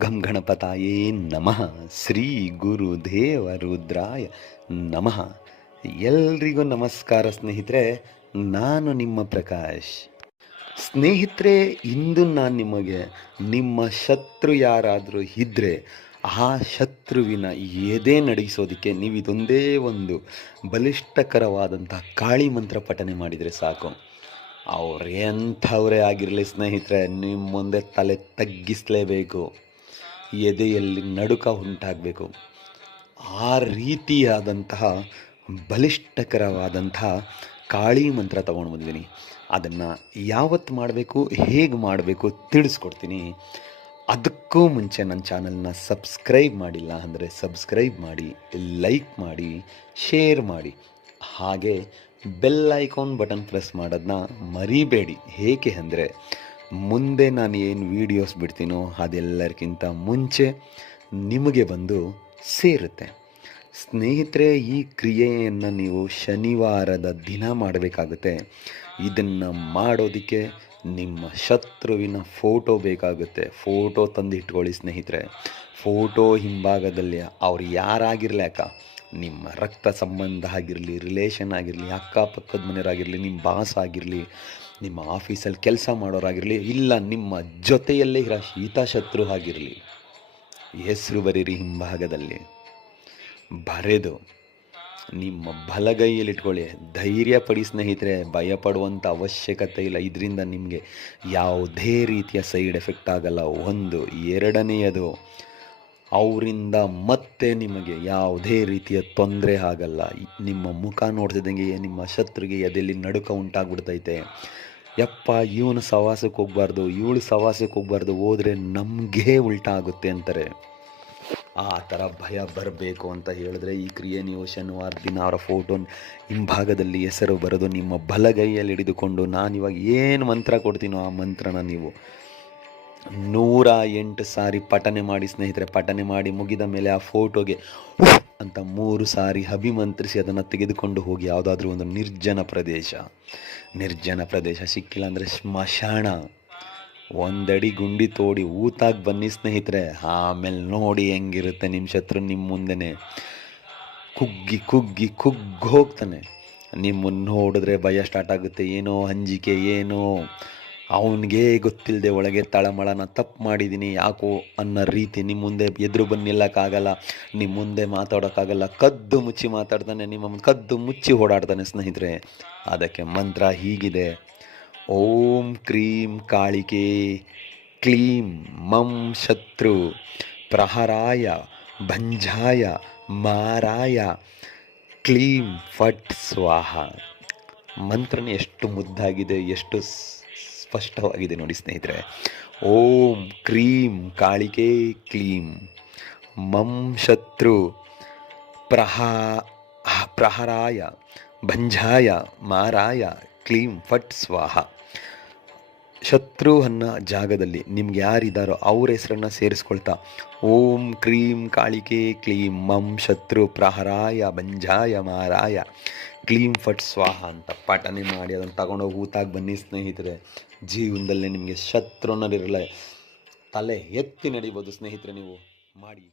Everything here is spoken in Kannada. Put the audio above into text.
ಘಂ ಗಣಪತಾಯೇ ನಮಃ ಶ್ರೀ ಗುರುದೇವ ರುದ್ರಾಯ ನಮಃ ಎಲ್ರಿಗೂ ನಮಸ್ಕಾರ ಸ್ನೇಹಿತರೆ, ನಾನು ನಿಮ್ಮ ಪ್ರಕಾಶ್. ಸ್ನೇಹಿತರೆ, ಇಂದು ನಾನು ನಿಮಗೆ ನಿಮ್ಮ ಶತ್ರು ಯಾರಾದರೂ ಇದ್ದರೆ ಆ ಶತ್ರುವಿನ ಎದೆ ನಡೆಸೋದಕ್ಕೆ ನೀವು ಇದೊಂದೇ ಒಂದು ಬಲಿಷ್ಠಕರವಾದಂಥ ಕಾಳಿ ಮಂತ್ರ ಪಠನೆ ಮಾಡಿದರೆ ಸಾಕು. ಅವ್ರು ಎಂಥವರೇ ಆಗಿರಲಿ ಸ್ನೇಹಿತರೆ ನಿಮ್ಮ ಮುಂದೆ ತಲೆ ತಗ್ಗಿಸಲೇಬೇಕು. ಎದೆಯಲ್ಲಿ ನಡುಕ ಉಂಟಾಗಬೇಕು. ಆ ರೀತಿಯಾದಂತಹ ಬಲಿಷ್ಠಕರವಾದಂತಹ ಕಾಳಿ ಮಂತ್ರ ತಗೊಂಡು ಬಂದಿದ್ದೀನಿ ಅದನ್ನು ಯಾವತ್ತು ಮಾಡಬೇಕು, ಹೇಗೆ ಮಾಡಬೇಕು ತಿಳಿಸ್ಕೊಡ್ತೀನಿ. ಅದಕ್ಕೂ ಮುಂಚೆ ನನ್ನ ಚಾನಲ್ನ ಸಬ್ಸ್ಕ್ರೈಬ್ ಮಾಡಿಲ್ಲ ಅಂದರೆ ಸಬ್ಸ್ಕ್ರೈಬ್ ಮಾಡಿ, ಲೈಕ್ ಮಾಡಿ, ಶೇರ್ ಮಾಡಿ. ಹಾಗೆ ಬೆಲ್ ಐಕಾನ್ ಬಟನ್ ಪ್ರೆಸ್ ಮಾಡೋದನ್ನ ಮರಿಬೇಡಿ. ಏಕೆ ಅಂದರೆ ಮುಂದೆ ನಾನು ಏನು ವೀಡಿಯೋಸ್ ಬಿಡ್ತೀನೋ ಅದೆಲ್ಲರಿಗಿಂತ ಮುಂಚೆ ನಿಮಗೆ ಬಂದು ಸೇರುತ್ತೆ. ಸ್ನೇಹಿತರೆ, ಈ ಕ್ರಿಯೆಯನ್ನು ನೀವು ಶನಿವಾರದ ದಿನ ಮಾಡಬೇಕಾಗುತ್ತೆ. ಇದನ್ನು ಮಾಡೋದಕ್ಕೆ ನಿಮ್ಮ ಶತ್ರುವಿನ ಫೋಟೋ ಬೇಕಾಗುತ್ತೆ. ಫೋಟೋ ತಂದು ಇಟ್ಕೊಳ್ಳಿ ಸ್ನೇಹಿತರೆ. ಫೋಟೋ ಹಿಂಭಾಗದಲ್ಲಿ ಅವ್ರು ಯಾರಾಗಿರಲಿ ಅಕ್ಕ, ನಿಮ್ಮ ರಕ್ತ ಸಂಬಂಧ ಆಗಿರಲಿ ರಿಲೇಷನ್ ಆಗಿರಲಿ, ಅಕ್ಕಪಕ್ಕದ ಮನೆಯವರಾಗಿರಲಿ ನಿಮ್ಮ ಬಾಸ್ ಆಗಿರಲಿ ನಿಮ್ಮ ಆಫೀಸಲ್ಲಿ ಕೆಲಸ ಮಾಡೋರಾಗಿರಲಿ, ಇಲ್ಲ ನಿಮ್ಮ ಜೊತೆಯಲ್ಲೇ ಇರೋ ಶೀತಶತ್ರು ಆಗಿರಲಿ, ಹೆಸರು ಬರೀರಿ ಹಿಂಭಾಗದಲ್ಲಿ. ಬರೆದು ನಿಮ್ಮ ಬಲಗೈಯಲ್ಲಿ ಇಟ್ಕೊಳ್ಳಿ ಧೈರ್ಯ ಪಡಿ ಸ್ನೇಹಿತರೆ, ಭಯಪಡುವಂಥ ಅವಶ್ಯಕತೆ ಇಲ್ಲ. ಇದರಿಂದ ನಿಮಗೆ ಯಾವುದೇ ರೀತಿಯ ಸೈಡ್ ಎಫೆಕ್ಟ್ ಆಗಲ್ಲ. ಒಂದು, ಎರಡನೆಯದು, ಅವರಿಂದ ಮತ್ತೆ ನಿಮಗೆ ಯಾವುದೇ ರೀತಿಯ ತೊಂದರೆ ಆಗಲ್ಲ. ನಿಮ್ಮ ಮುಖ ನೋಡ್ತಿದ್ದಂಗೆ ನಿಮ್ಮ ಶತ್ರುಗೆ ಎದೆಯಲ್ಲಿ ನಡುಕ ಉಂಟಾಗ್ಬಿಡ್ತೈತೆ. ಯಪ್ಪ, ಇವನು ಸವಾಸಕ್ಕೆ ಹೋಗ್ಬಾರ್ದು, ಇವಳು ಸವಾಸಕ್ಕೆ ಹೋಗ್ಬಾರ್ದು, ಹೋದರೆ ನಮಗೆ ಉಲ್ಟಾ ಆಗುತ್ತೆ ಅಂತಾರೆ. ಆ ಥರ ಭಯ ಬರಬೇಕು ಅಂತ ಹೇಳಿದ್ರೆ ಈ ಕ್ರಿಯೆ ನೀವು ಶನಿವಾರ ದಿನ ಅವರ ಫೋಟೋ ಹಿಂಭಾಗದಲ್ಲಿ ಹೆಸರು ಬರೆದು ನಿಮ್ಮ ಬಲಗೈಯಲ್ಲಿ ಹಿಡಿದುಕೊಂಡು ನಾನು ಇವಾಗ ಏನು ಮಂತ್ರ ಕೊಡ್ತೀನೋ ಆ ಮಂತ್ರನ ನೀವು ನೂರ ಎಂಟು ಸಾರಿ ಪಠನೆ ಮಾಡಿ ಸ್ನೇಹಿತರೆ, ಪಠನೆ ಮಾಡಿ ಮುಗಿದ ಮೇಲೆ ಆ ಫೋಟೋಗೆ ಅಂತ ಮೂರು ಸಾರಿ ಅಭಿಮಂತ್ರಿಸಿ ಅದನ್ನು ತೆಗೆದುಕೊಂಡು ಹೋಗಿ ಯಾವುದಾದ್ರೂ ಒಂದು ನಿರ್ಜನ ಪ್ರದೇಶ. ನಿರ್ಜನ ಪ್ರದೇಶ ಸಿಕ್ಕಿಲ್ಲ ಅಂದರೆ ಸ್ಮಶಾನ. ಒಂದಡಿ ಗುಂಡಿ ತೋಡಿ ಊತಾಗಿ ಬನ್ನಿ ಸ್ನೇಹಿತರೆ. ಆಮೇಲೆ ನೋಡಿ ಹೆಂಗಿರುತ್ತೆ ನಿಮ್ಮ ಶತ್ರು ನಿಮ್ಮ ಮುಂದೆನೆ. ಕುಗ್ಗಿ ಕುಗ್ಗಿ ಕುಗ್ಗಿ ಹೋಗ್ತಾನೆ. ನಿಮ್ಮನ್ನು ನೋಡಿದ್ರೆ ಭಯ ಸ್ಟಾರ್ಟ್ ಆಗುತ್ತೆ. ಏನೋ ಅಂಜಿಕೆ ಏನೋ ಅವನಿಗೆ ಗೊತ್ತಿಲ್ಲದೆ ಒಳಗೆ ತಳಮಳನ ತಪ್ಪು ಮಾಡಿದ್ದೀನಿ. ಯಾಕೋ ಅನ್ನೋ ರೀತಿ ನಿಮ್ಮ ಮುಂದೆ ಎದುರು ಬಂದು ನಿಲ್ಲಕ್ಕಾಗಲ್ಲ ನಿಮ್ಮ ಮುಂದೆ ಮಾತಾಡೋಕ್ಕಾಗಲ್ಲ. ಕದ್ದು ಮುಚ್ಚಿ ಮಾತಾಡ್ತಾನೆ, ನಿಮ್ಮ ಕದ್ದು ಮುಚ್ಚಿ ಓಡಾಡ್ತಾನೆ ಸ್ನೇಹಿತರೆ. ಅದಕ್ಕೆ ಮಂತ್ರ ಹೀಗಿದೆ. ಓಂ ಕ್ರೀಂ ಕಾಳಿಕೆ, ಕ್ಲೀಂ ಮಂ ಶತ್ರು, ಪ್ರಹರಾಯ ಭಂಜಾಯ ಮಾರಾಯ, ಕ್ಲೀಂ ಫಟ್ ಸ್ವಾಹ. ಮಂತ್ರನೇ ಎಷ್ಟು ಮುದ್ದಾಗಿದೆ, ಎಷ್ಟು ಸ್ಪಷ್ಟವಾಗಿದೆ ನೋಡಿ ಸ್ನೇಹಿತರೆ. ಓಂ ಕ್ರೀಂ ಕಾಳಿಕೆ ಕ್ಲೀಂ. ಮಂ ಶತ್ರು ಪ್ರಹಾ ಪ್ರಹರಾಯ ಭಂಜಾಯ ಮಾರಾಯ ಕ್ಲೀಂ ಫಟ್ ಸ್ವಾಹ. ಶತ್ರು ಅನ್ನೋ ಜಾಗದಲ್ಲಿ ನಿಮ್ಗೆ ಯಾರಿದ್ದಾರೋ ಅವ್ರ ಹೆಸರನ್ನ ಸೇರಿಸ್ಕೊಳ್ತಾ, ಓಂ ಕ್ರೀಂ ಕಾಳಿಕೆ ಕ್ಲೀಂ, ಮಂ ಶತ್ರು ಪ್ರಹರಾಯ ಬಂಜಾಯ ಮಾರಾಯ, ಕ್ಲೀಂ ಫಟ್ ಸ್ವಾಹ ಅಂತ ಪಠನೆ ಮಾಡಿ ಅದನ್ನು ತಗೊಂಡೋಗಿ ಊತಾಗಿ ಬನ್ನಿ ಸ್ನೇಹಿತರೆ. ಜೀವನದಲ್ಲೇ ನಿಮಗೆ ಶತ್ರು ಅನ್ನೋದಿರಲ್ಲ, ತಲೆ ಎತ್ತಿ ನಡಿಬೋದು ಸ್ನೇಹಿತರೆ ನೀವು. ಮಾಡಿ